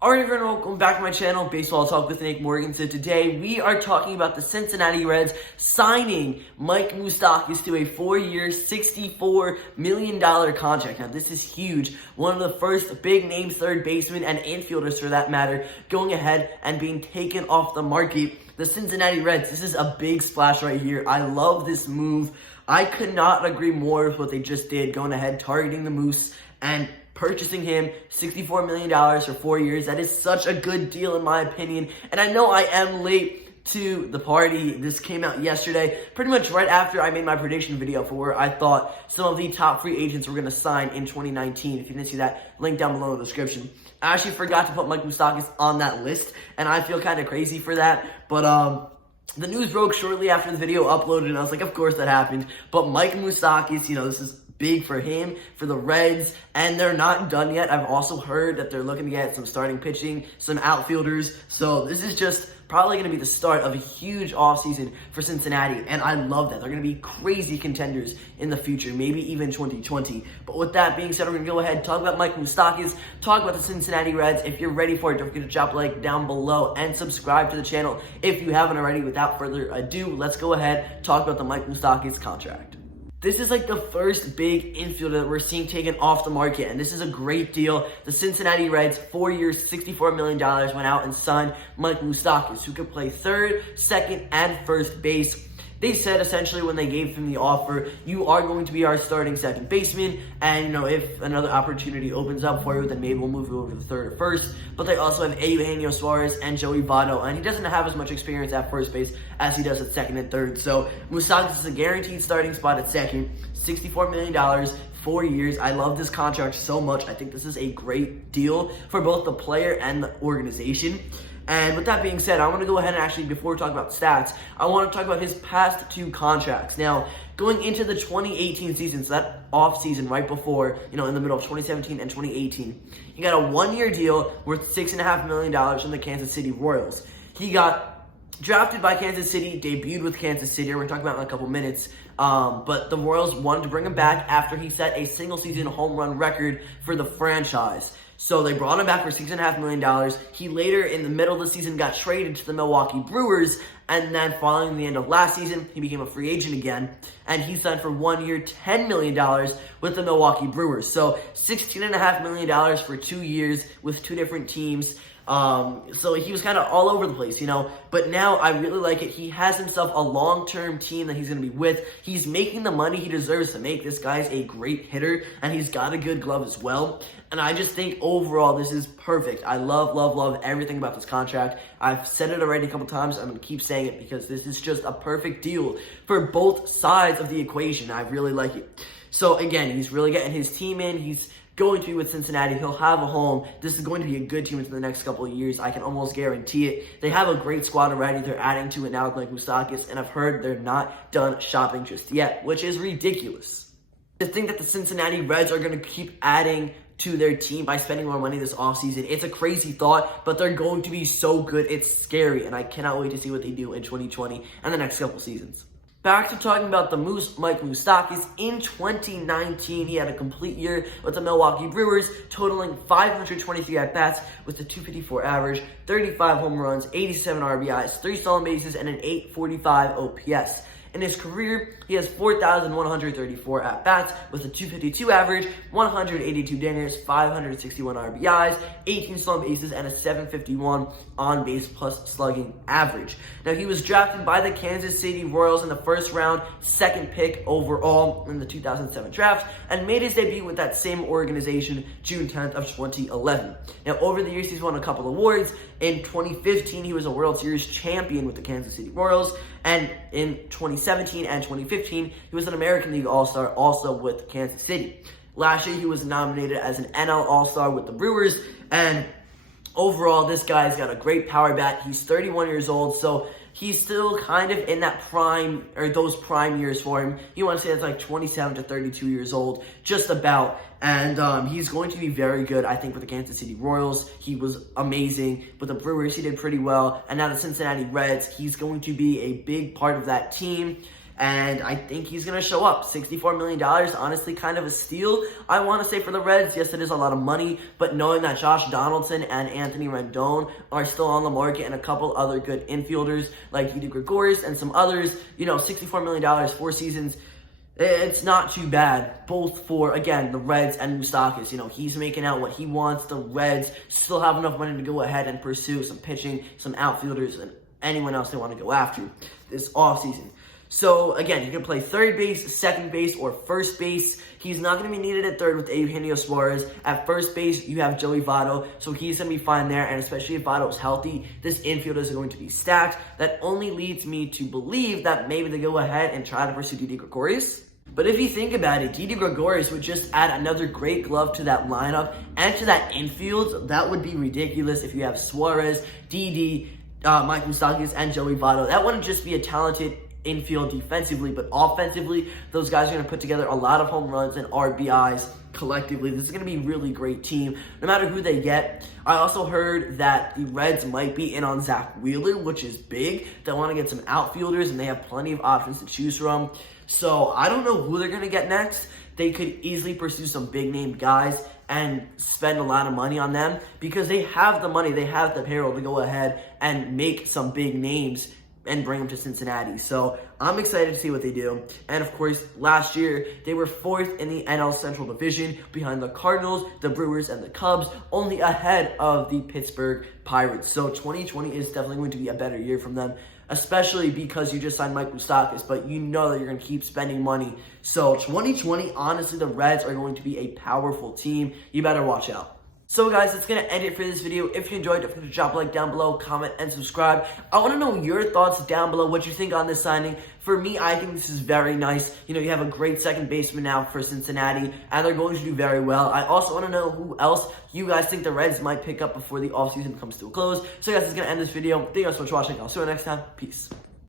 Alright everyone, welcome back to my channel, Baseball Talk with Nick Morgan. So today we are talking about the Cincinnati Reds signing Mike Moustakas to a 4-year, $64 million contract. Now this is huge. One of the first big name third basemen and infielders for that matter going ahead and being taken off the market. The Cincinnati Reds, this is a big splash right here. I love this move. I could not agree more with what they just did, going ahead, targeting the Moose and purchasing him $64 million for 4 years. That is such a good deal in my opinion. And I know I am late to the party. This came out yesterday, pretty much right after I made my prediction video for where I thought some of the top free agents were going to sign in 2019. If you didn't see that, link down below in the description. I actually forgot to put Mike Moustakas on that list, and I feel kind of crazy for that. But the news broke shortly after the video uploaded, and I was like, of course that happened. But Mike Moustakas, this is big for him, for the Reds, and they're not done yet. I've also heard that they're looking to get some starting pitching, some outfielders. So this is just probably going to be the start of a huge offseason for Cincinnati, and I love that. They're going to be crazy contenders in the future, maybe even 2020. But with that being said, we're going to go ahead and talk about Mike Moustakas, talk about the Cincinnati Reds. If you're ready for it, don't forget to drop a like down below and subscribe to the channel if you haven't already. Without further ado, let's go ahead, talk about the Mike Moustakas contract. This is like the first big infielder that we're seeing taken off the market, and this is a great deal. The Cincinnati Reds, 4 years, $64 million, went out and signed Mike Moustakas, who could play third, second, and first base. They said essentially when they gave him the offer, you are going to be our starting second baseman, and if another opportunity opens up for you, then maybe we'll move you over to third or first. But they also have Eugenio Suarez and Joey Votto, and he doesn't have as much experience at first base as he does at second and third. So Moustakas is a guaranteed starting spot at second, $64 million, 4 years. I love this contract so much. I think this is a great deal for both the player and the organization. And with that being said, I want to go ahead and actually, before we talk about stats, I want to talk about his past two contracts. Now, going into the 2018 season, so that off season right before, in the middle of 2017 and 2018, he got a 1-year deal worth $6.5 million from the Kansas City Royals. He got drafted by Kansas City, debuted with Kansas City. We're going to talk about it in a couple minutes. But the Royals wanted to bring him back after he set a single-season home run record for the franchise. So they brought him back for $6.5 million. He later, in the middle of the season, got traded to the Milwaukee Brewers. And then following the end of last season, he became a free agent again. And he signed for 1 year, $10 million with the Milwaukee Brewers. So $16.5 million for 2 years with two different teams. So he was kind of all over the place, but now I really like it. He has himself a long-term team that he's going to be with. He's making the money he deserves to make. This guy's a great hitter, and he's got a good glove as well. And I just think overall this is perfect. I love, love, love everything about this contract. I've said it already a couple times. I'm going to keep saying it because this is just a perfect deal for both sides of the equation. I really like it. So again, he's really getting his team in. He's going to be with Cincinnati. He'll have a home. This is going to be a good team into the next couple of years. I can almost guarantee it. They have a great squad already. They're adding to it now with Mike Moustakas, and I've heard they're not done shopping just yet, which is ridiculous. To think that the Cincinnati Reds are going to keep adding to their team by spending more money this offseason, it's a crazy thought, but they're going to be so good. It's scary, and I cannot wait to see what they do in 2020 and the next couple seasons. Back to talking about the Moose, Mike Moustakas. In 2019, he had a complete year with the Milwaukee Brewers, totaling 523 at-bats with a .254 average, 35 home runs, 87 RBIs, 3 stolen bases, and an .845 OPS. In his career, he has 4,134 at-bats with a .252 average, 182 dingers, 561 RBIs, 18 stolen bases, and a .751 on-base plus slugging average. Now, he was drafted by the Kansas City Royals in the first round, second pick overall in the 2007 draft, and made his debut with that same organization June 10th of 2011. Now, over the years, he's won a couple awards. In 2015, he was a World Series champion with the Kansas City Royals, and in 2017 and 2015, he was an American League All-Star also with Kansas City. Last year, he was nominated as an NL All-Star with the Brewers, and overall, this guy's got a great power bat. He's 31 years old, so he's still kind of in that prime, or those prime years for him. You want to say it's like 27 to 32 years old, just about. And he's going to be very good, I think, with the Kansas City Royals. He was amazing. With the Brewers, he did pretty well. And now the Cincinnati Reds, he's going to be a big part of that team. and I think he's going to show up. $64 million, honestly, kind of a steal, I want to say, for the Reds. Yes, it is a lot of money, but knowing that Josh Donaldson and Anthony Rendon are still on the market and a couple other good infielders like Didi Gregorius and some others, $64 million, 4 seasons, it's not too bad, both for, again, the Reds and Moustakas. He's making out what he wants. The Reds still have enough money to go ahead and pursue some pitching, some outfielders, and anyone else they want to go after this offseason. So, again, he can play third base, second base, or first base. He's not going to be needed at third with Eugenio Suarez. At first base, you have Joey Votto, so he's going to be fine there, and especially if Votto is healthy, this infield is going to be stacked. That only leads me to believe that maybe they go ahead and try to pursue Didi Gregorius. But if you think about it, Didi Gregorius would just add another great glove to that lineup and to that infield. That would be ridiculous if you have Suarez, Didi, Mike Moustakas, and Joey Votto. That wouldn't just be a talented infield defensively, but offensively, those guys are going to put together a lot of home runs and RBIs collectively. This is going to be a really great team, no matter who they get. I also heard that the Reds might be in on Zach Wheeler, which is big. They want to get some outfielders, and they have plenty of options to choose from. So I don't know who they're going to get next. They could easily pursue some big-name guys and spend a lot of money on them because they have the money, they have the payroll to go ahead and make some big names and bring them to Cincinnati. So I'm excited to see what they do. And of course, last year, they were 4th in the NL Central Division behind the Cardinals, the Brewers, and the Cubs, only ahead of the Pittsburgh Pirates. So 2020 is definitely going to be a better year from them, especially because you just signed Mike Moustakas, but you know that you're going to keep spending money. So 2020, honestly, the Reds are going to be a powerful team. You better watch out. So guys, that's going to end it for this video. If you enjoyed, don't forget to drop a like down below, comment, and subscribe. I want to know your thoughts down below, what you think on this signing. For me, I think this is very nice. You have a great second baseman now for Cincinnati, and they're going to do very well. I also want to know who else you guys think the Reds might pick up before the offseason comes to a close. So guys, that's going to end this video. Thank you guys so much for watching. I'll see you next time. Peace.